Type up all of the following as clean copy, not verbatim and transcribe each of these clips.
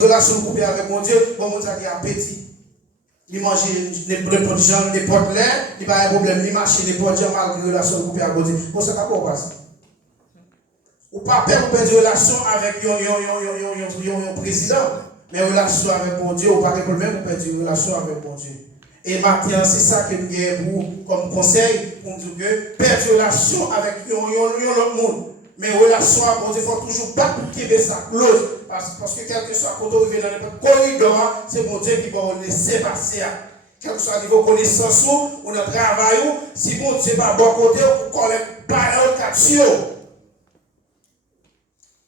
relation coupée avec mon Dieu, bon, mon Dieu qui a appétit. Il mange n'importe gens, n'importe l'air, il n'y a pas de problème, il marche n'importe gens malgré relation coupée avec mon Dieu. Bon, ça ne va pas passer. Ou pas perdre une relation avec un président, mais relation avec mon Dieu, ou pas de problème, ou perdre une relation avec mon Dieu. Et maintenant, c'est ça que nous avons comme conseil pour nous dire que perdre une relation avec l'autre monde. Mais relation avec mon Dieu, il faut toujours pas pour qu'il y ait ça close. Parce que quel que soit quand on revient dans n'importe corridor, c'est mon Dieu qui va nous laisser passer. Quel que soit le niveau de connaissance ou notre travail, si mon Dieu n'est pas bon côté, on collecte pas un capture.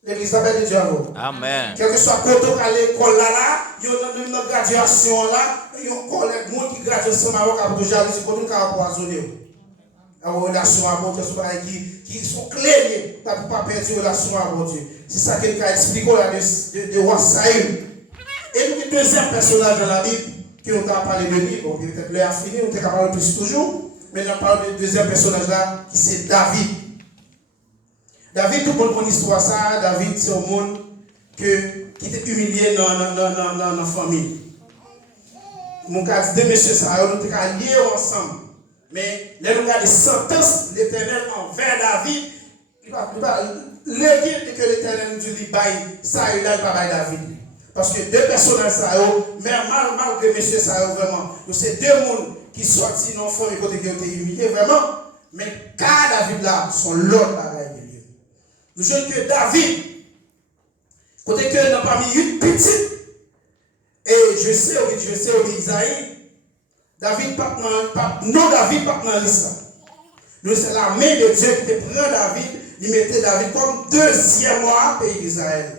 L'église s'appelle de Dieu. Amen. Quel que soit côté à l'école là, il y a une graduation là, il y a un collègue qui gradue ensemble avec le jalousie pour tout le cas empoisonné. La relation à mon Dieu, qui sont clés pour ne pas perdre la relation à mon Dieu. C'est ça qu'il a expliqué là de roi Saül. Et le deuxième personnage de la Bible, qui on a parlé de lui, bon, peut-être l'heure fini, on est capable de plus toujours, mais on parle du deuxième personnage là, qui c'est David. David, tout le monde connaît l'histoire ça. David, c'est un monde qui était humilié dans la famille. Mon cas dit, deux messieurs, ça, nous étions liés ensemble. Mais les nous regardons les sentences de l'Éternel envers David, il va le dire que l'Éternel nous dit, ça et là, il va pas David. Parce que deux personnages, ça, mais malgré messieurs, ça, vraiment, c'est deux mondes qui sortent dans la famille côté qui ont été humiliés, vraiment. Mais car David là, son l'autre bagaille de Dieu. Nous jouons que David, côté que n'a pas mis une petite, et je sais, Isaïe, David pas dans l'histoire. Nous, c'est la main de Dieu qui prend David, il mettait David comme deuxième roi pays d'Israël.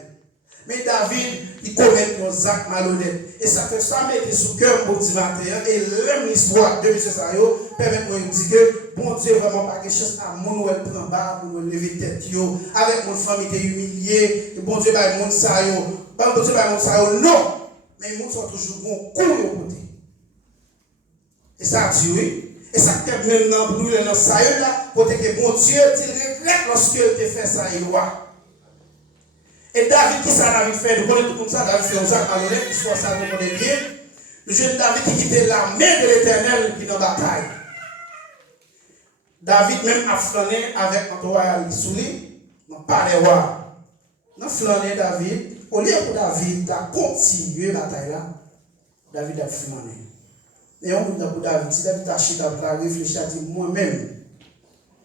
Mais David, il commet nos actes malhonnêtes. Et ça fait ça mettre sous cœur pour dire et l'aime l'histoire de M. Sayo, permet-moi de dire que bon Dieu vraiment pas quelque chose à mon ouel prend bas, pour lever tête, avec mon famille qui est humiliée, et bon Dieu, bah, mon Sayo, pas bon Dieu, bah, mon Sayo, non. Mais ils sont toujours bon coup au côté. Et ça a dit oui. Et ça fait même dans nous dans ça là, côté que bon Dieu il regrette lorsque il fait ça il voit. Et David qui ça David fait, nous connaissons tout comme ça, David fait un sac à l'honnête, histoire ça nous connaît bien. Le jeune David qui quittait la main de l'Éternel qui dans la bataille. David même a flâné avec notre roi sous lui, non pas les rois. Non flâné David, au lieu pour David a continué la bataille là, David a flâné. Et on dit pour David, si David a acheté à réfléchir, à dire moi-même,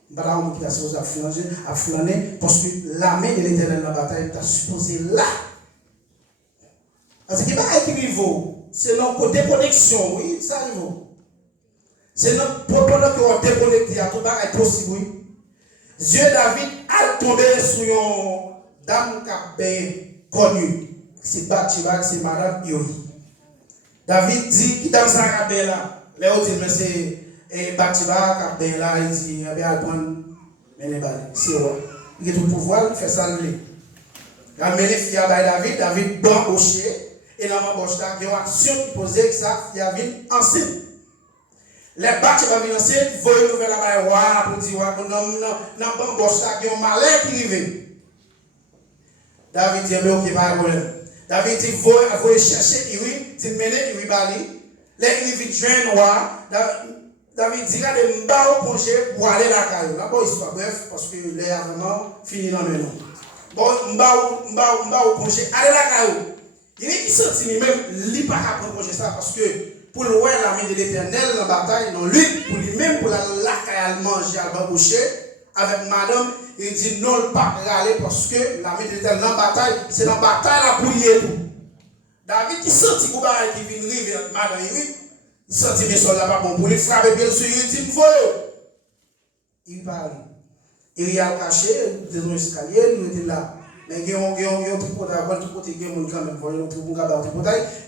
je ne suis pas supposé à flâner, parce que la main de l'Éternel dans la bataille est supposée là. Parce qu'il n'y a pas un niveau, c'est notre déconnexion, oui, ça arrive. C'est notre pendant qu'on est déconnecté, à tout le est possible, oui. Dieu David a tombé sur une dame qui a bien connue, c'est Bathsheba, c'est Madame Uri. David dit qui dans sa cabine là, les autres disent mais c'est Bathsheba cabine là, il dit il y a prendre mais les balles, c'est roi. Il a tout pouvoir, il fait ça lui. Il a mené fille à David bon rocher et dans l'embauche là, il y a une action qui posait que ça, il y a une enceinte. Les Bathsheba viennent enceinte, il faut une nouvelle à roi pour dire non l'embauche là, il y a un malin qui arrive. David dit mais OK pas de problème. David dit, vous chercher Iri, dit, menez Iri Bali. Les Iri vite joindre roi. David dit, regardez, m'ba au congé pour aller la caillou. La bonne histoire, bref, parce que les a vraiment fini dans le nom. Bon, m'ba au congé, aller la caillou. Il est qui sentit lui-même, il pas qu'à prendre congé ça, parce que pour le voir la main de l'Éternel dans la bataille, dans lutte, pour lui-même, pour la caille manger à bamboucher, avec madame, il dit non, pas aller parce que la main de l'Éternel dans la bataille, c'est dans la bataille la pour y aller. David qui sentit que qui vient arriver avec madame, il sentit mes soldats pas bon pour lui frapper bien sûr, il dit faut. Il parle. Il y a caché des escaliers, il était là. Mais il y a un petit peu d'avant, tout côté, il y a un quand même,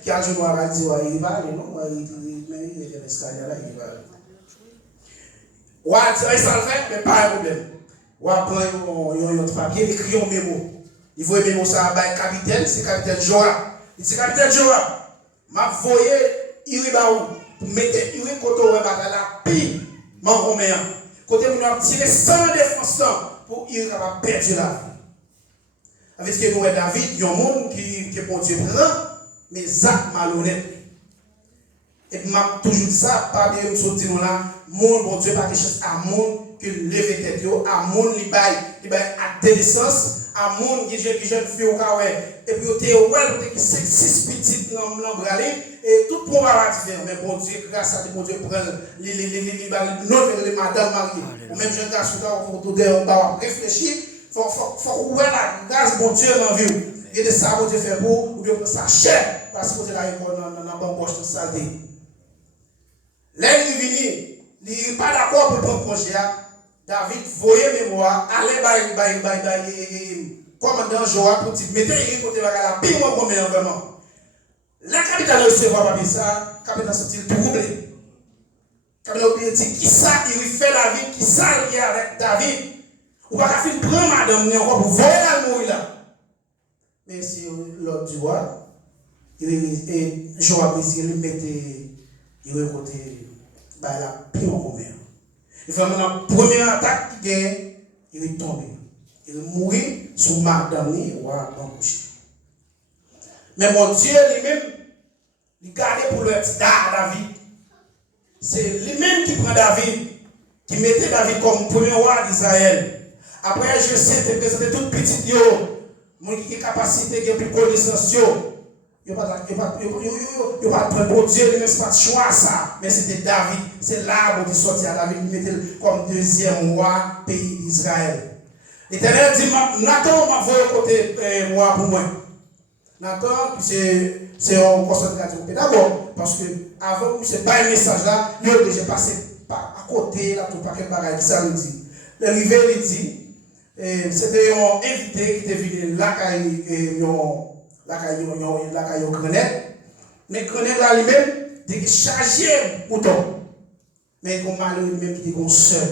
qui a joué à dire, il va aller, non, il était dans l'escalier là, il va aller. Ouais, ça fait, mais pas un problème. On prend un papier, il écrit un mémo. Il voit un mémo ça à un capitaine, c'est capitaine Joa. Il dit capitaine Joa, m'a voyé Iri Baou pour mettre Iri côté où bataille là, puis m'en remet. Côté où nous avons tiré 100 défense pour Iri capable perdre la vie. Avec ce que nous David, il y a un monde qui est bon Dieu prend. mais actes malhonnêtes. Et puis, m'a toujours dit ça, pas bien me sortir là, mon bon Dieu, pas quelque chose à monde que lever tête, à monde li bail acte de naissance, à monde qui jeune fille au cas et puis au ouais, qui 6 petites l'embralé, et tout le monde va différent. Mais bon Dieu, grâce à Dieu, bon Dieu, prend les madame mariée, ou même jeune garçon, on va réfléchir, faut ouvrir la grâce, bon Dieu, dans la vie. Et de ça, bon Dieu fait pour, ou bien ça cher, parce que c'est la école dans la bamboche de saleté. L'un venu, il n'est pas d'accord pour prendre congé. David, voyez mémoire, allez, commandant Joab pour dire, mettez une côté la pire moi combien vraiment. La capitale recevoir pas ça, capitale sont-ils troublés. Capitale oublié dit, qui ça il fait David, qui ça il est avec David. Ou pas qu'à faire prendre madame, encore pour voir la mourir là. Mais si l'autre du roi, Joab il mettait, il côté. La pire en commun. Il fait maintenant la première attaque qui gagne, il est tombé. Il est mort sous madame ou à bouche. Mais mon Dieu lui-même, il garde pour le petit David. C'est lui-même qui prend David, qui mettait David comme premier roi d'Israël. Après, je sais que c'était toute petite yo, mon qui a capacité, qui a plus connaissance yo. Il n'y a pas de bon Dieu, il n'y a pas de choix ça. Mais c'était David. C'est là où il sortit à David, il mettait comme deuxième roi pays d'Israël. L'Éternel dit, Nathan m'a envoyé côté moi pour moi. Nathan, c'est un concentrateur pédagogue. Parce que avant, ce n'est pas un message là, il a déjà passé à côté, là, tout paquet de bagages qui ça nous dit. L'arrivée, il dit, c'était un invité qui était venu là, la caillou grenade, mais grenade là lui-même, il est chargé mouton. Mais il a lui-même qui est seul.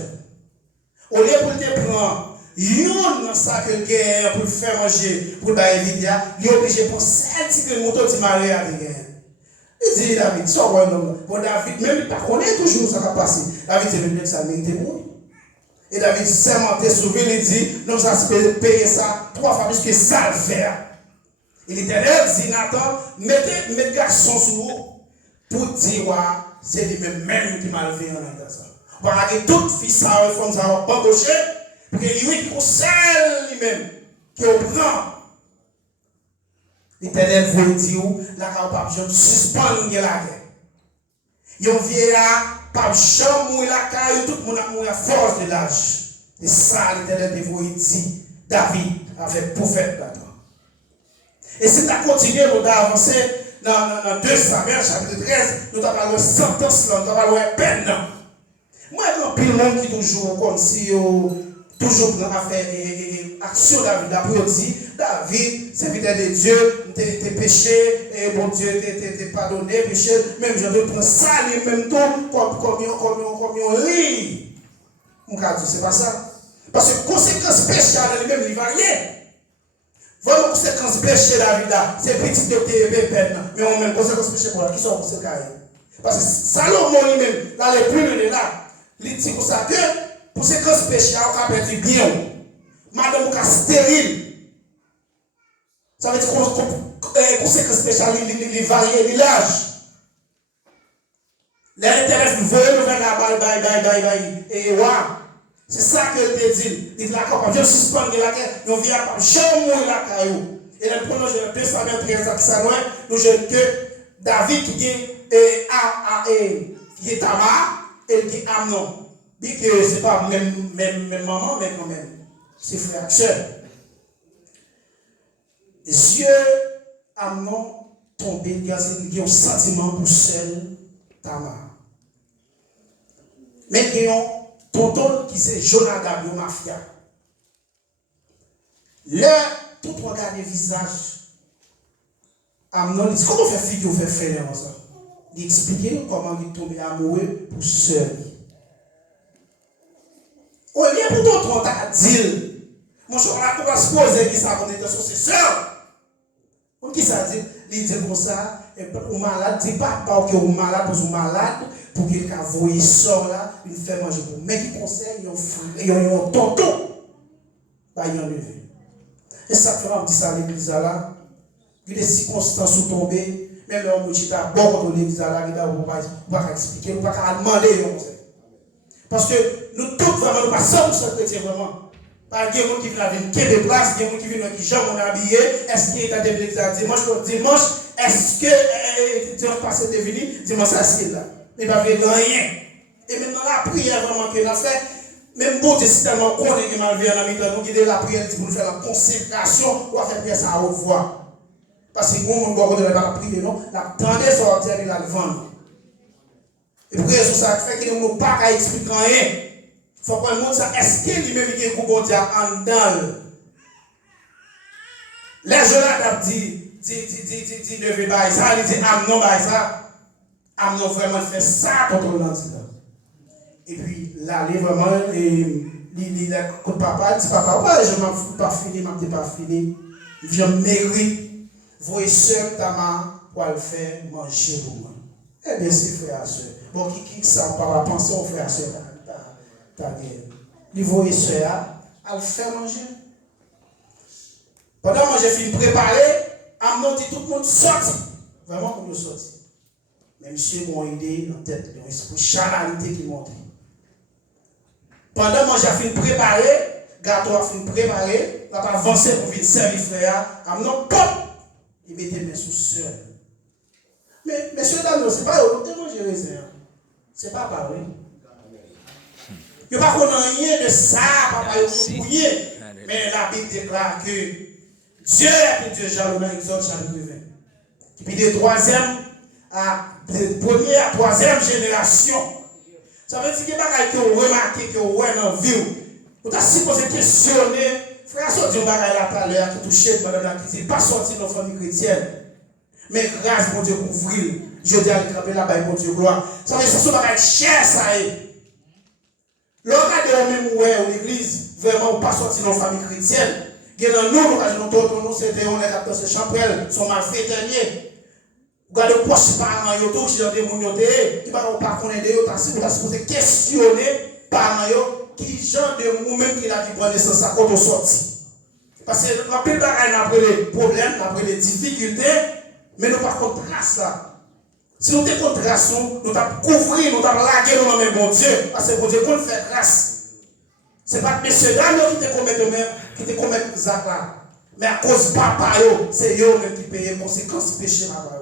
Au lieu pour te prendre, il dans ça que guerre pour faire manger, pour la Evidia, il est obligé pour 7 que mouton qui marié à la guerre. Il dit David, ça va non. Pour David, même il ne connaît toujours ça qui a passé. David c'est le ça mérite mourir. Et David sermenté sauvé, il dit, nous allons payer ça 3 fois plus que ça le faire. Et l'Éternel dit, Nathan, mettez garçon sur vous pour dire, c'est lui-même qui m'a levé en ça. Voilà que toute fille, ça, femme, ça va pas embaucher, pour que lui, qui conseille lui-même, qui est au grand. L'Éternel vous dit, la carte de suspendre la guerre. Il y a un vieillard, pas de mourir la caille, tout le monde a mouru à force de l'âge. Et ça, l'Éternel vous dit, David, avec prophète là-dedans. Et si tu as continué, nous avons avancé dans 2 Samuel, chapitre 13, nous avons parlé de sentence, nous avons parlé de peine. Moi, il y a un monde qui toujours comme si, toujours dans l'affaire action David. Après, on dit, David, serviteur de Dieu, tes péchés, et bon Dieu, t'es pardonné, péché, même je vais prendre ça, même temps, comme on lit. Mon cas, c'est pas ça. Parce que conséquence péché dans les mêmes, il varie. Vraiment, conséquence péché David là, c'est petit de peine, mais on même conséquence péché pour la qui sont conséquences. Parce que Salomon lui-même, là, les plus loin là, il dit pour ça que conséquence péché, on a perdu bien. Madame, on est stérile. Ça veut dire que conséquence péché, il varie, il l'âge. L'intérêt, vous voyez, nous venons la bail, et waouh. C'est ça que te dit. Il dit la copie, je suspends la terre, nous vient pas, jamais la caillou. Et le premier, je 2 Samuel 13, ça nous je que David qui est Tamar et qui est Amnon. Dit que ce n'est pas même maman, mais quand même, c'est frère, sœur. Yeux Amnon tombé, il y a un sentiment pour seul Tamar. Mais il y a un tonton qui c'est Jonadab, le mafia. Là, tout regarde le visage. Amnon dit, comment faire figure, faire faire ça? Il explique comment il tombe amoureux pour seul. Au lieu pour tonton, t'as dit, mon cher, on va se poser qui ça, on est sur ses soeurs. Qui ça dit? Il dit comme ça, ou malade, dit pas que vous malade, vous malade, pour qu'il voie sort là, il fait manger pour. Mais qui conseille, il y a un tonton, bah il y a levé. Et ça fait un petit ça à l'église là, il y a des circonstances où tomber, Même l'homme qui t'a beaucoup de l'église à la guitare, vous ne pouvez pas expliquer, vous ne pouvez pas demander un conseil. Parce que nous tous vraiment, nous pas 100% chrétiens vraiment. Par exemple, il y a des gens qui viennent avec des places, il y a des gens qui viennent qui jamais on habillé. Est-ce qu'il est à l'église dimanche, est-ce que Dieu passé de venir, dimanche assis là. Il n'y a rien. Et maintenant la prière vraiment que nous avons fait, même bon Dieu, si tellement qu'on est mal vu en mi-temps, nous guider la prière pour nous faire la consécration pour faire prière ça à haute voix. Parce que nous, on ne doit pas prier, non? La tendance sortir et la vendre. Et pour raison ça fait que nous ne pouvons pas expliquer rien. Il faut qu'on montre ça. Est-ce qu'il lui-même il y a un bon Dieu en dedans? Les gens là dit lever by ça, il dit Amnon by ça. Amnon vraiment fait ça contre le candidat. Et puis là, il vraiment, il écoute papa, il dit papa, je ne m'en pas fini, je ne pas fini. Je mérite. Voyez seul ta main pour le faire manger pour moi. Eh bien, c'est frère et soeur. Bon, qui ça, on va penser au frère et soeur, ta guerre. Il voyait soeur, à le faire manger. Pendant que j'ai fini de préparer, Amnon dit tout le monde sorti. Vraiment, comme nous sorti. Mais monsieur m'a aidé dans la tête, il y a un esprit charnalité qui monte. Pendant que j'ai fini de préparer, gâteau a fini de préparer, il a avancé pour venir servir frère. Amnon, pop! Il mettait mes sous-sœurs. Mais, monsieur Dano, ce n'est pas eux qui manger raisin. Ce n'est pas pareil. Il n'y a pas rien de ça, papa, il bouillé. Mais la Bible déclare que Dieu est Dieu jaloux dans Exode chapitre 20. Et puis de première à troisième génération. Ça veut dire que vous remarquez que vous avez dans la vie. Vous avez supposé questionner. Frère, sorti un bagage là tout à l'heure qui touchait madame la qui dit pas sorti dans la famille chrétienne. Mais grâce mon Dieu couvrir. Je dis à l'écraper là-bas, mon Dieu gloire. Ça veut dire que ce bagage cher ça est. L'occasion même où est l'église, vraiment pas sorti dans la famille chrétienne. Il y a nous, l'occasion nous c'était on est dans ce chambrel, son malfait dernier. Regardez poche parents yo tout qui dans des moun yo té, qui pas connaître de yo, vous avez supposé questionner parents yo. Qui genre de nous-mêmes qui a qui prend naissance à quand on sortit. Parce que nous avons après les problèmes, après les difficultés, mais nous par contre trace là. Si nous avons contre grâce, nous avons couvert, nous avons lagué nous même bon Dieu, parce que bon Dieu qu'on fait grâce. Ce n'est pas messieurs dames qui te commettent ça là. Mais à cause de papa, c'est eux même qui payent les conséquences du péché papa.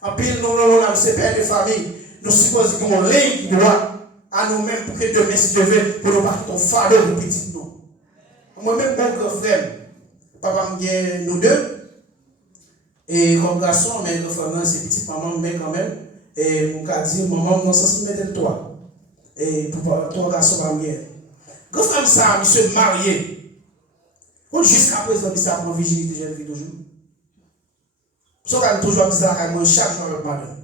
En pile, nous avons ces pères de famille, nous supposons qu'on ligne droite. À nous-mêmes pour que demain, si Dieu veut, pour nous pas ton fardeau de petit nous. Moi-même, mon grand frère, papa me dit nous deux, et comme garçon, mais grand frère, c'est petite maman, mais quand même, et mon cas dit, maman, mon sens me met toi. Et pour toi, garçon, ma mère. Grand frère, ça, monsieur marié. Jusqu'à présent, il s'est pris vigilité, j'ai vu toujours. Ça, on a toujours dit ça, chaque jour avec madame.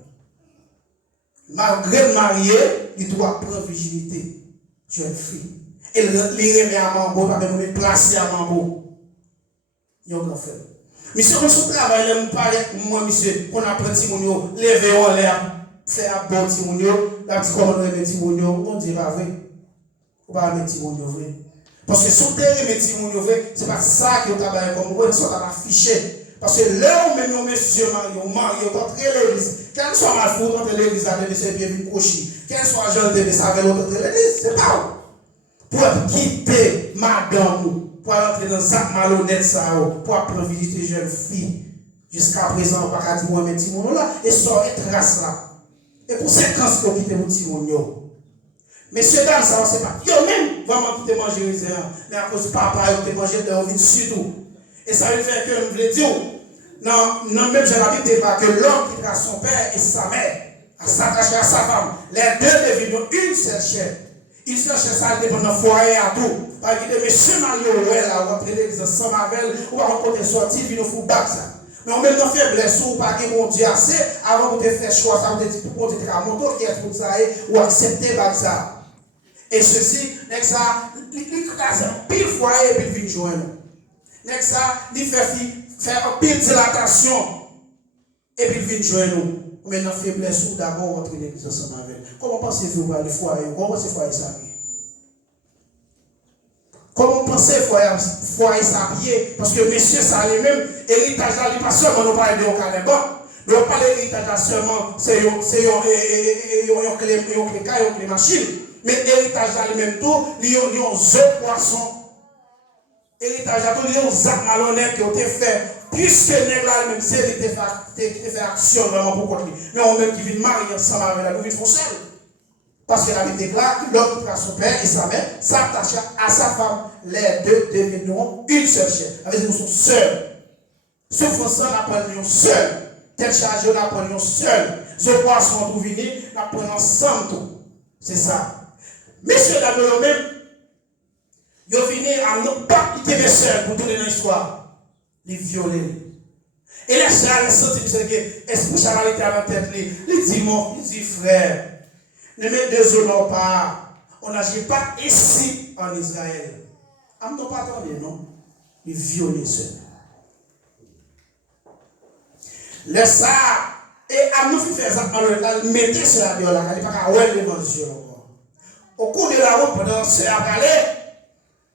Malgré le marié, il doit prendre vigilité. Jeune fille. Et les remet à Mambo, pas même placer à Mambo. Il y a un grand frère. Monsieur, quand je travaille, je me parle, moi, monsieur, qu'on a pris Timonio, lever en l'air, faire un bon Timonio, la petite commande de Timonio, on dit pas vrai. On va mettre Timonio vrai. Parce que si on remet Timonio vrai, ce n'est pas ça que vous travaillez comme vous, ça va afficher. Parce que là où même monsieur marié, on va entrer l'église. Quel soit mal fou, entre l'église avec monsieur bienvenu couché. Quel soit jeune de ça avec l'autre l'église, c'est pas où. Pour quitter madame, pour entrer dans ça malhonnête, ça, pour prendre visiter jeune fille. Jusqu'à présent, on va pas dire moi, mais Timon là, et ça est trace là. Et conséquence qu'on quitte mon Timon. Messieurs, dames, ça, c'est pas. Yo même, vraiment quitter manger les mais à cause de papa, ils ont mangé de vie surtout. Et ça veut faire que je voulais dire, non, même j'ai l'habitude de voir que l'homme qui à son père et sa mère, à s'attacher à sa femme, les deux deviennent une seule chair. Une seule chair, ça dépend d'un foyer à tout. Parce que monsieur Mario, là, on va prendre l'église sans Mavel, on va rencontrer sortir, puis nous faut battre ça. Mais on met dans faiblesse, ou pas que mon Dieu assez, avant de faire choix, ça veut dire pour qu'on te à mon tour qui est pour ça, ou accepter ça. Et ceci, ça, il crase un pile foyer et puis il vient joindre. Next ça, il fait un pile dilatation et puis il vient joindre nous. Maintenant, faiblesse ou d'abord entre l'église ensemble avec. Comment pensez-vous pour aller foyer? Comment pensez-vous foyer s'habiller? Comment pensez-vous foyer s'habiller? Parce que messieurs, ça les mêmes héritage là, il pas seulement nous parler de Canada, Ne pas l'héritage seulement, c'est une clé machine. Mais l'héritage lui-même tout, il y a un jeu poisson. L'héritage a tout, il y a un zac malhonnête qui a été fait. Puisque les là même c'est qui fait action vraiment pour contre lui. Mais on même qui vient marier ensemble avec la nous vivons seul. Parce que la vie déclare, l'homme à son père et sa mère s'attache à sa femme. Les deux deviendront une seule chair. Avec nous sommes seuls. Sauf ensemble, nous apprenons seul. Tel chargé, nous apprenons seul. Ce poisson tout venu, nous apprenons ensemble tout. C'est ça. Messieurs, dames, même, ils viennent à ne pas quitter les seuls pour donner l'histoire. Les violer. Et les chars, les sentiments, que esprit charité à la tête, les dit mon, il dit frère, ne me désolons pas, on n'agit pas ici en Israël. On n'a pas attendu, non? Les violer seuls. Les ça, et à nous faire ça, on mettez sur la biole, il n'y a pas qu'à ouer l'évangile encore. Au cours de la route, pendant ce aller,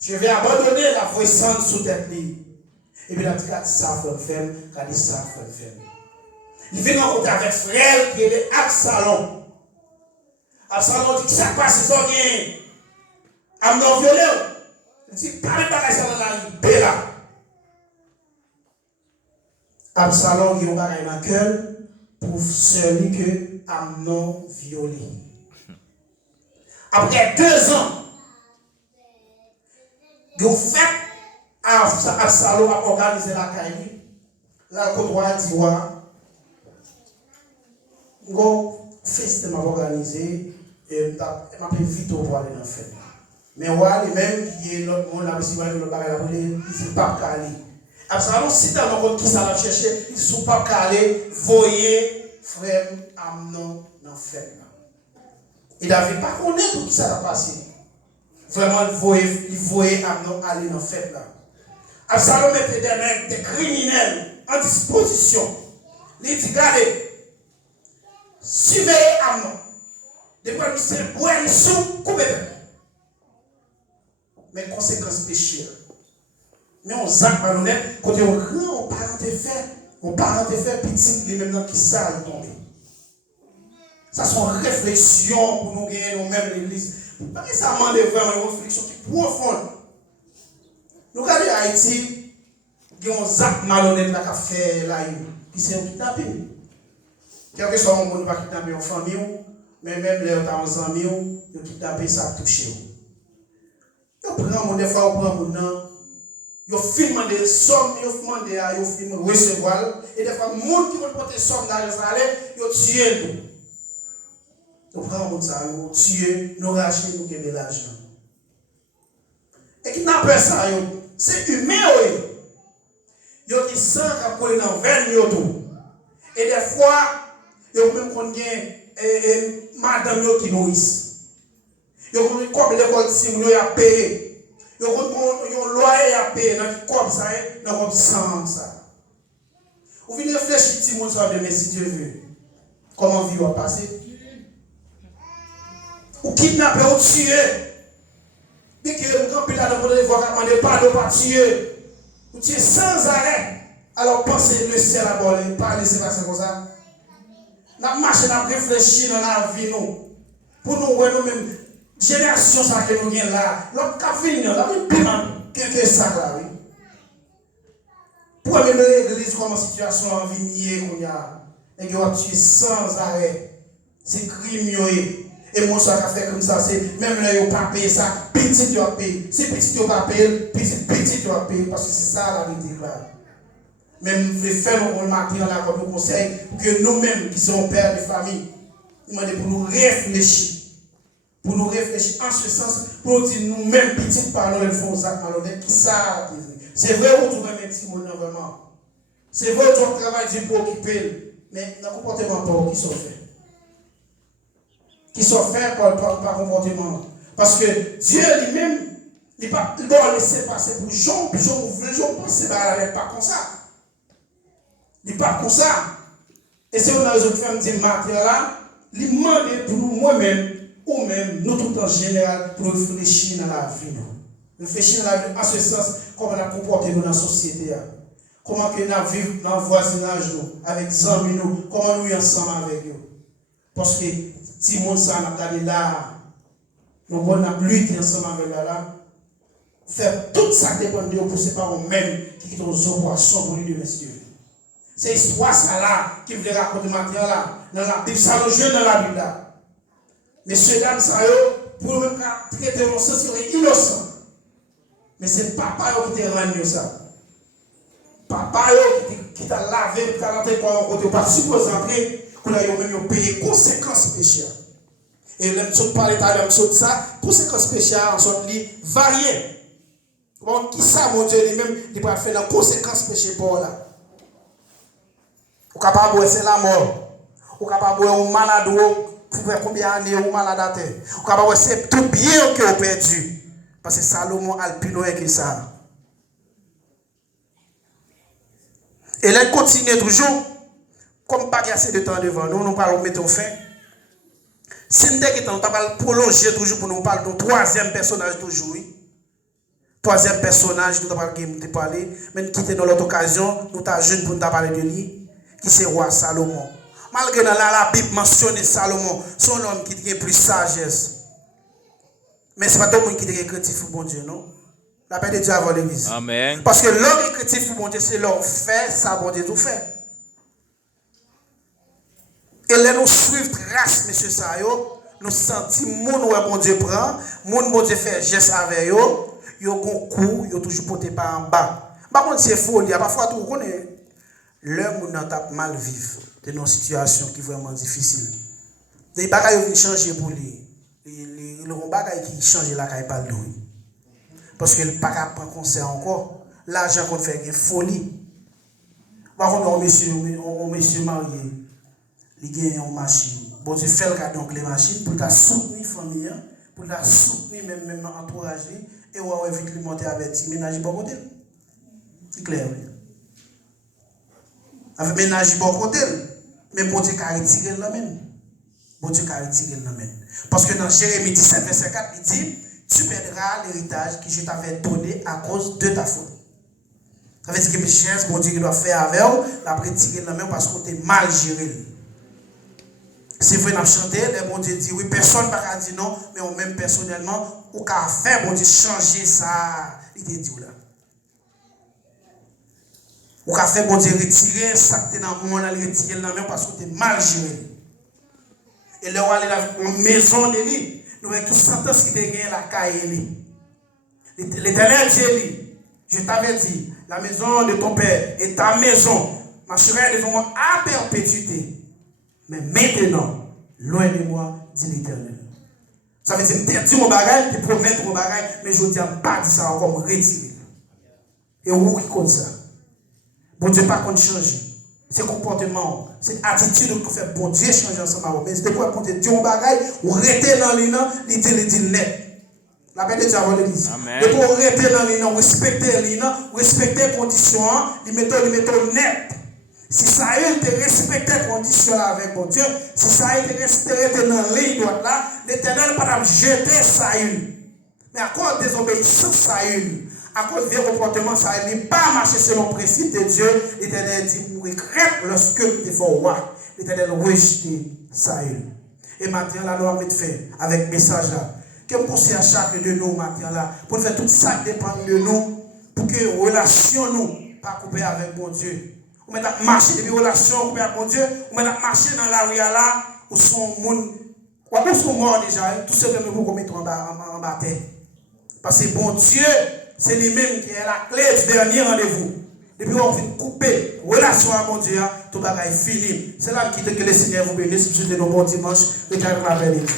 je vais abandonner la voix sous tête libre. Et puis, il a dit, ça fait faire, il a dit, ça fait faire. Il vient rencontrer avec frère qui est Absalom. Absalom dit, ça passe, c'est ça, il a violé. Il dit, pas de bagage dans la vie, là. Absalom, il a un bagage dans le cœur pour celui que Amnon violé. Après 2 ans, il a fait Absalom a organisé la caille. La côte-roi dit, festival organisé, et m'a fait vite au roi de l'enfer. Mais roi, lui-même, qui est l'autre monde, là, aussi, le bagage, il dit pas calé. Absalom, si tu as encore qui ça l'a cherché, il dit pas calé, voyez, frère Amnon dans l'enfer. Et David, pas connaître tout qui ça a passé. Vraiment, il voyait Amnon aller dans l'enfer là. Absalom mettait des criminels en disposition. Il dit, regardez, surveillez Amnon. Depuis que c'est boire une soupe, coupez. Mais conséquence péché. Mais on zappe malhonnête, quand on grand, on parle de faire petit, les mêmes qui ça tomber. Ça sont réflexions pour nous gagner nous-mêmes l'église. Parce que ça demande vraiment une réflexion qui profonde. Nous regardons Haïti, il y a un zappe malhonnête qui a fait là, qui s'est kidnappé. Quel que soit le monde qui va kidnapper en famille, mais même les gens en amis, ils ont kidnappé, ça a touché. Ils prennent des fois, ils prennent ils filment des sommes, ils filment recevoir, et des fois, les gens qui veulent porter des sommes dans les allées, ils tuent. Ils prennent ça, ils tuent, nous rachètent, nous gagnons l'argent. Et kidnapper ça, c'est humain, oui. Il y a qui sent qu'à couler dans 20 tout. Et des fois, il y a même qu'on gagne madame qui nourrissent. Il y a comme l'école si vous avez payé. Il y a un loyer à payer dans le corps ça, dans le sang ça. Vous venez réfléchir si vous savez, mais si Dieu veut, comment vie va passer? Ou kidnapper ou tuer. Dès que vous campez là dans votre voie, vous ne pas de pas tuer. Vous tuez sans arrêt. Alors pensez le ciel à bord, pas laisser passer comme ça. Nous marchons, nous réfléchissons dans la vie, nous. Pour nous, nous-mêmes, génération ça que nous avons là. L'autre qui vient, là, nous avons quelque chose là, oui. Pour même l'église comme en situation en vignier, qu'on a, et qu'on a tué sans arrêt. C'est crime, et moi, ça a fait comme ça, c'est même là, ils n'ont pas payé ça, petit, ils ont payé. Si petit, ils n'ont pas payé, petit, ils ont payé, parce que c'est ça la vérité là. Même les faits, nous remarquons dans la comme conseil, que nous-mêmes, qui sommes pères de famille, nous demandons pour nous réfléchir. Pour nous réfléchir en ce sens, pour nous dire nous-mêmes, petites parole, elles font ça, malhonnête, qui ça. C'est vrai, vous trouvez un petit monde, vraiment. C'est vrai, votre travail, Dieu pour occuper, mais dans le comportement pas qui sont faits. Qui sont faits par comportement. Parce que Dieu lui-même, il doit laisser passer pour Jean, puis Jean pense, il n'est pas comme ça. Il n'est pas comme ça. Et si on a les autres femmes qui disent, là, il demande pour nous, moi-même, ou même, nous tout en général, pour réfléchir dans la vie. Réfléchir dans la vie, en ce sens, comment on a comporté dans la société. Comment que nous vivons dans le voisinage nous, avec les amis nous, comment nous sommes ensemble avec eux. Parce que si mon sang n'a pas là, nous avons lutté ensemble avec là, faire tout ça dépend de vous pour ces parents même qui ont un poisson pour lui de messieurs. C'est l'histoire ça là qui voulait raconter maintenant là, dans la Bible, ça nous joue dans la Bible là. Messieurs, dames, ça pour nous même traiter nos sens innocents. Mais c'est papa qui t'a rendu ça. Papa qui t'a lavé, qui t'a rentré pour un côté, pas supposé après, qu'on a même payé conséquences péchées. Et là, nous parlons de ça, conséquences péchées en sont variées. Bon, qui ça, mon Dieu, lui-même, il va faire la conséquence péché pour là. Ou capable de c'est la mort. Ou capable de un malade pour faire combien d'années ou malade à terre. Ou capable de c'est tout bien que vous perdu. Parce que Salomon a le plus loin que ça. Et là, il continue toujours. Comme pas assez de temps devant nous, nous parlons mettre fin. Si nous avons prolonger toujours pour nous parler du troisième personnage toujours. Troisième personnage, nous avons parlé, mais qui était dans l'autre occasion, nous avons jeune pour nous parler de lui, qui c'est roi Salomon. Malgré dans la Bible mentionne Salomon, son homme qui a plus sagesse. Mais ce n'est pas tout le monde qui est créatif pour bon Dieu, non? La paix de Dieu avant l'église. Amen. Parce que l'homme est créatif pour bon Dieu, c'est l'homme fait, ça bon Dieu tout fait. Et là, nous suivons trace, monsieur Sayo, nous sentons mon bon Dieu prend, mon bon Dieu fait geste avec eux. Yo gon coup, yo toujours porté par en bas. Par contre c'est folie, parfois tout connaît l'homme n'a pas mal vivre dans une situation qui est vraiment difficile. Des bagages viennent changer pour lui. Le bagage qui change la caille pas lui. Parce que le pas prendre conseil encore, l'argent qu'on fait une folie. Par contre on monsieur marié, il gagne une machine. Bon Dieu fait le donc les machines pour ta soutenir famille, pour la soutenir même entourage. Et on va vite lui monter avec petit ménage bon côté. C'est clair. Avec ménage bon côté, mais bon Dieu a retiré le même. Bon Dieu a retiré le même. Parce que dans Jérémie 17, verset 4, il dit, tu perdras l'héritage que je t'avais donné à cause de ta faute. Ça veut dire que péchesse, bon Dieu doit faire avec vous, après tirer le même parce que tu es mal géré. Si vous avez chanté, le bon Dieu dit oui, personne ne va dire non, mais on même personnellement, ou qu'à faire, bon Dieu, changer ça, il te dit là. Ou qu'à faire, bon Dieu, retirer ça que tu es dans le monde, retirer le même parce que tu es mal géré. Et là, on va aller dans la maison de lui, nous avons toute sentence qui te gagne la caille. L'Éternel dit, je t'avais dit, la maison de ton père est ta maison, m'assurer devant moi à perpétuité. Mais maintenant, loin de moi, dit l'Éternel. Ça veut dire, interdit mon bagage, tu promets mon bagage, mais je ne dis pas dit ça encore, me retirer. Et où qui compte ça? Bon Dieu, pas qu'on change. C'est comportement, c'est attitude qu'on fait, bon Dieu change ensemble. Mais c'est quoi, pour te dire mon bagage, ou rester dans l'île, il dit net. La paix de Dieu avant l'église. Et pour rester dans l'île, respecter l'île, respecter les conditions, les méthodes net. Si ça a été respecté les conditions avec mon Dieu, si ça a été resté dans l'île là, l'Éternel n'a pas jeté Saül. Mais à cause des obéissances Saül, à cause des comportements Saül, il n'a pas marché selon le principe de Dieu. L'Éternel dit pour regretter lorsque tu es roi. L'Éternel rejeté Saül. Et maintenant, là, nous allons faire avec le message là. Que me conseille à chacun de nous maintenant là, pour faire tout ça dépend de nous, pour que la relation nous pas couper avec mon Dieu. Ou maintenant marcher depuis relation avec mon Dieu, ou maintenant marcher dans la rue là, où son monde, ou sont morts déjà, tout simplement pour qu'on mette en bas terre. Parce que bon Dieu, c'est lui-même qui est la clé du dernier rendez-vous. Depuis qu'on vient couper relation avec mon Dieu, tout le monde est fini. C'est là que le Seigneur vous bénisse, je vous souhaite un bon dimanche, et qu'à la paix de Dieu.